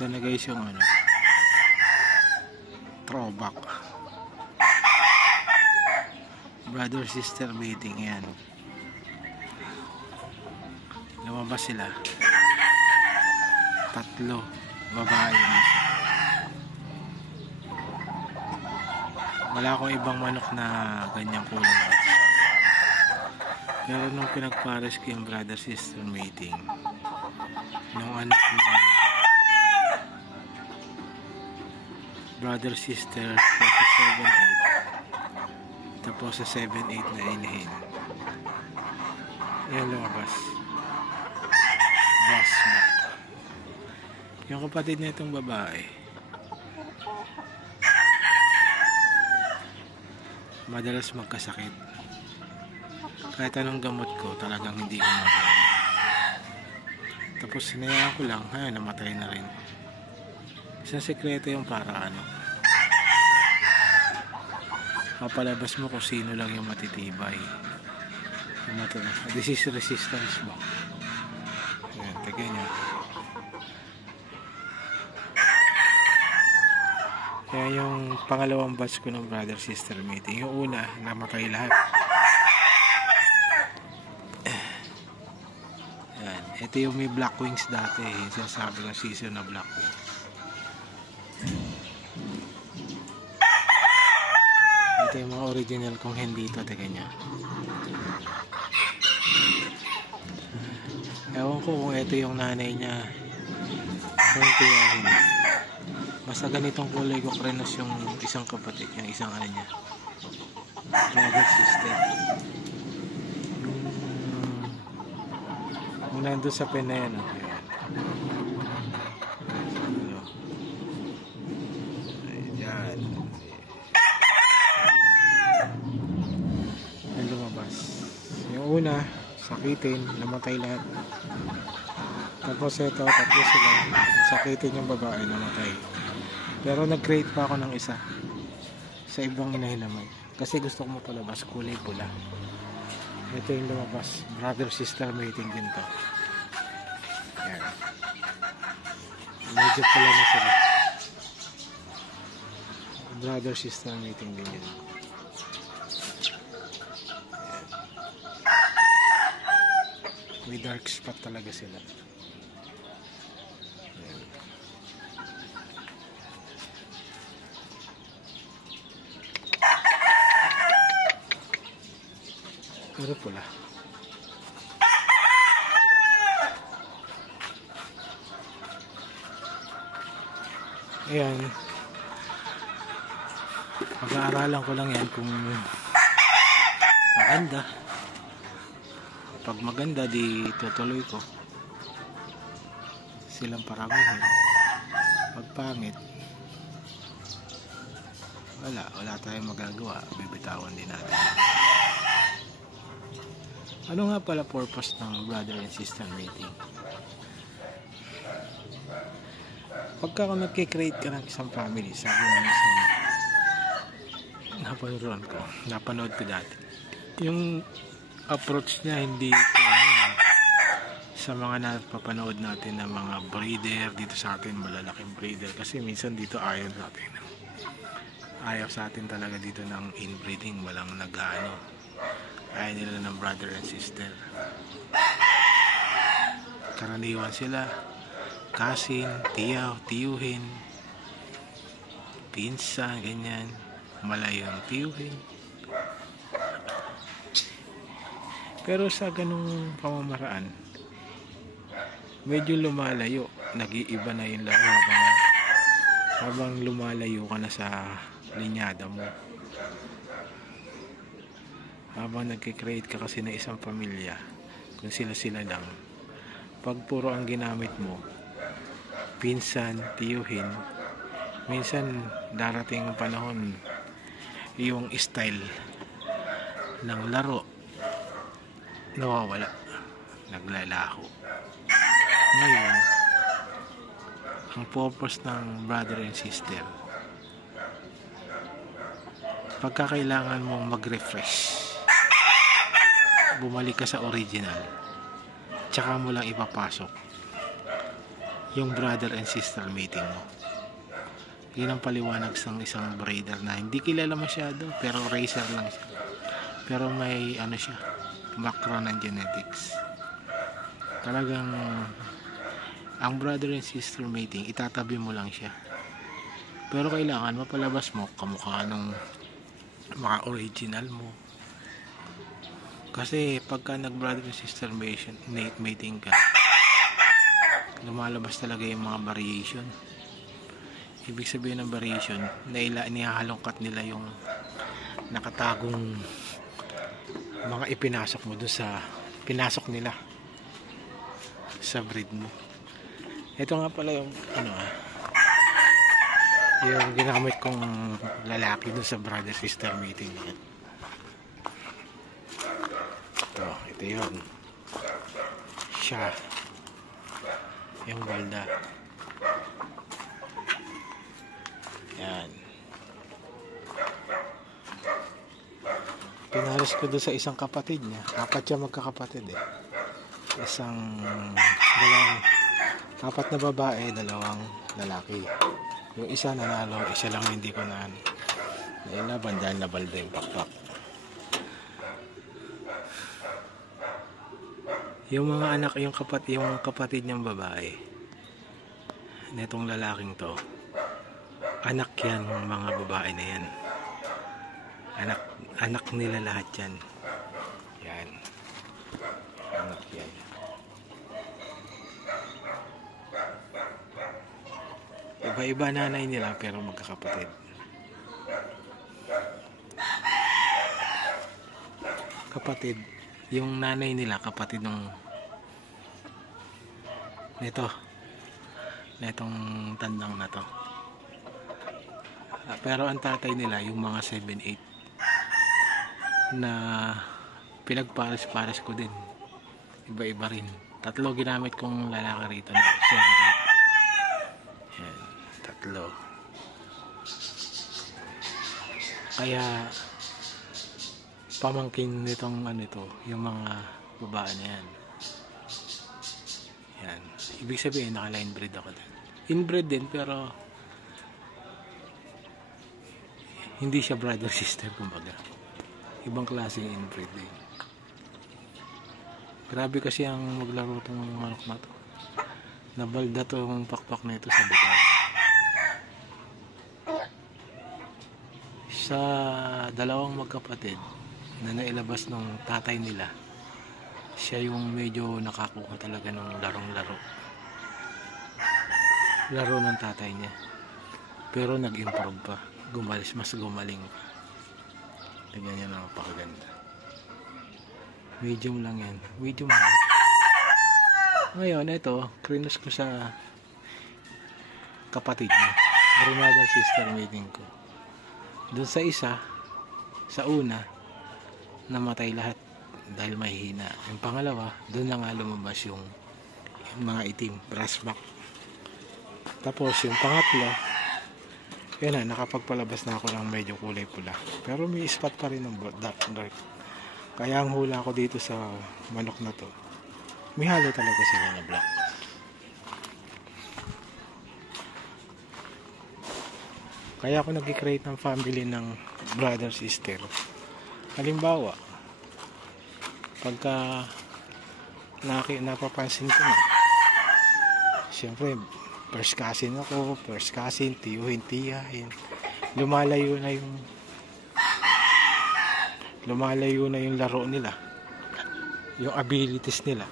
Ito na guys yung ano, throwback brother sister meeting. Yan, lumabas sila, tatlo babae. Wala akong ibang manok na ganyang kulay, pero nung pinagpares ko yung brother sister meeting, nung anak na brother sister sa 7-8, tapos sa 7-8 na inahin, yan lumabas boss mo. Yung kapatid na itong babae, madalas magkasakit. Kahit anong gamot ko, talagang hindi gumagana. Tapos sinayaan ko lang, namatay na rin. Isang sekreto yung para ano, mapalabas mo kung sino lang yung matitibay, yung disease resistance mo. Ayan, tignan nyo. Kaya yung pangalawang batch ko ng brother sister meeting, yung una namatay lahat. Ayan, ito yung may black wings dati, yung sinasabi ng season na black wings. Ito yung mga original kong hen dito, tignan nyo. Ewan ko kung ito yung nanay niya, kung tiyahin. Basta ganitong kulay ko krenos yung isang kapatid, yung isang ano niya, brother sister. Yung nandun sa pen na yan, ayan, ayan lumabas. Yung una sakitin, namatay lahat. Tapos ito, tatlo sila, sakitin yung babae, namatay. Pero nag-create pa ako ng isa sa ibang inahin naman, kasi gusto ko mapalabas kulay pula. Ito yung lumabas, brother sister mating din to. Ayan, medyo pula na sila, brother sister mating din yun. May dark spot talaga sila. Pero pula. Ayan, pag-aaralan ko lang yan kung maganda. Pag maganda, di tutuloy ko silang paramihin. Pag pangit, wala tayong magagawa, bibitawan din natin. Ano nga pala purpose ng brother and sister meeting? Pagka nagkikreate ka ng isang family, sabi ng isang napanood ko dati, yung approach niya hindi sa mga napapanood natin ng mga breeder dito sa atin, malalaking breeder, kasi minsan dito ayaw sa atin talaga dito ng inbreeding, walang nag-ano, ayaw nila ng brother and sister. Karaniwan sila cousin, tiyuhin, pinsan, ganyan, malayang tiyuhin. Pero sa ganung pamamaraan, medyo lumalayo, nag-iiba na yung laro habang lumalayo ka na sa linyada mo. Habang nagkikreate ka kasi na isang pamilya, kung sila lang, pag puro ang ginamit mo, pinsan, tiyuhin, minsan darating ang panahon, yung style ng laro nawawala, naglalaho. Ngayon, ang purpose ng brother and sister, pagka kailangan mong mag-refresh, bumalik ka sa original, tsaka mo lang ipapasok yung brother and sister mating mo. Yun ang paliwanag sa isang breeder na hindi kilala masyado, pero racer lang siya. Pero may ano siya, background ng genetics. Talagang ang brother and sister mating, itatabi mo lang siya. Pero kailangan mapalabas mo kamukha ng mga original mo. Kasi pagka nag brother and sister mating ka, lumalabas talaga yung mga variation. Ibig sabihin ng variation, nihahalongkat nila yung nakatagong mga ipinasok mo doon sa pinasok nila sa breed mo. Ito nga pala yung yung ginamit kong lalaki doon sa brother sister mating. Ito yun siya, yung balda. Yan, pinares ko doon sa isang kapatid niya. Apat siya magkakapatid apat na babae, 2 lalaki. Yung isa nanalo, isa lang hindi ko nailaban dahil nabalda yung pakpak. Yung mga anak, yung kapatid niyang babae netong lalaking to, anak yan, mga babae na yan, anak nila lahat yan. Yan, anak yan. Iba-iba nanay nila pero magkakapatid. Kapatid, yung nanay nila kapatid ng netong tandang na to. Pero ang tatay nila yung mga 7-8 na pinagpares-pares ko din. Iba-iba rin. 3 ginamit kong lalaki rito na 7-8. Yan, 3. Kaya pamangkin nitong yung mga babae na yan. Yan. Ibig sabihin naka-line breed ako din. Inbred din pero hindi siya brother sister kumbaga. Ibang klaseng inbred din. Grabe kasi ang maglaro tong manok na to. Nabalda tong pakpak na ito sa butay. Sa 2 magkapatid na nailabas ng tatay nila, siya yung medyo nakakuha talaga ng laro ng tatay niya, pero nag-improve pa, mas gumaling pa. Tignan niya, napakaganda. Medium lang yan, medium lang. Ngayon ito, krinos ko sa kapatid niya, brother sister mating ko. Doon sa isa, sa una, namatay lahat dahil mahihina. Yung pangalawa, doon na nga lumabas yung mga itim, brass back. Tapos yung pangatlo, yun na, nakapagpalabas na ako ng medyo kulay pula. Pero may spot pa rin ng dark. Kaya ang hula ko dito sa manok na to, may halo talaga sila na black. Kaya ako nag-create ng family ng brother sister. Halimbawa, pagka napapansin ko na, siyempre first cousin ako, tiyuhin, tiyahin, lumalayo na yung laro nila, yung abilities nila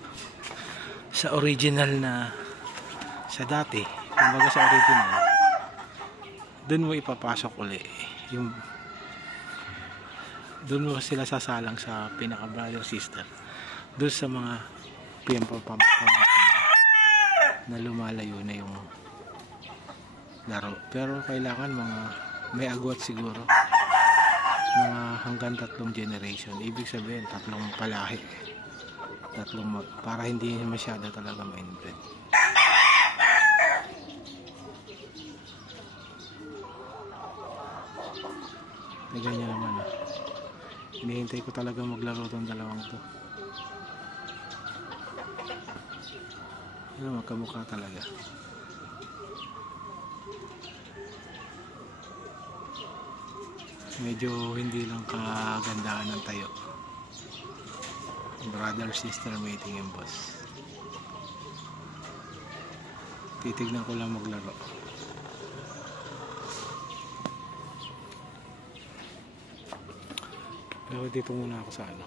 sa original na, sa dati, kumbaga sa original, dun mo ipapasok uli yung, dun mo sila sasalang sa pinaka brother sister, dun sa mga na lumalayo na yung laro. Pero kailangan may agwat siguro, mga hanggang 3 generation, ibig sabihin 3 palahi, para hindi masyado talaga ma-inbred. Ganyan naman hinihintay ko talaga maglaro tong dalawang to. Magkamukha talaga. Medyo hindi lang kagandaan ng tayo. Brother sister meeting yung boss. Titignan ko lang maglaro. Pero dito muna ako sa ano.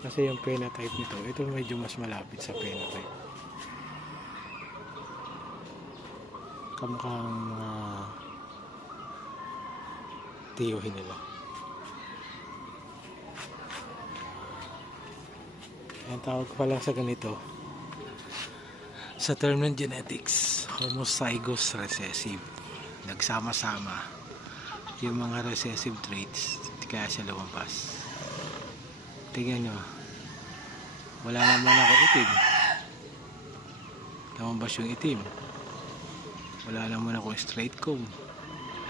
Kasi yung phenotype nito, ito medyo mas malapit sa phenotype. Kamukhang mga tiyuhin nila. Ang tawag pa lang sa ganito, sa term ng genetics, homozygous recessive. Nagsama-sama yung mga recessive traits kaya siya lumabas. Tingnan nyo, wala naman ako itim. Lumabas yung itim. Wala naman ako straight comb.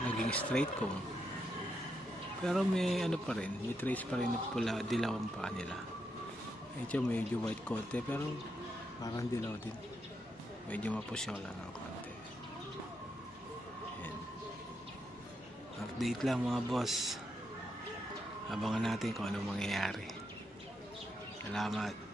Naging straight comb. Pero may ano pa rin, may trace pa rin na pula, dilaw ang paa nila. Medyo white konti, pero parang dilaw din. Medyo mapusyola ng konti. Ayan. Update lang mga boss. Abangan natin kung anong mangyayari. Salamat.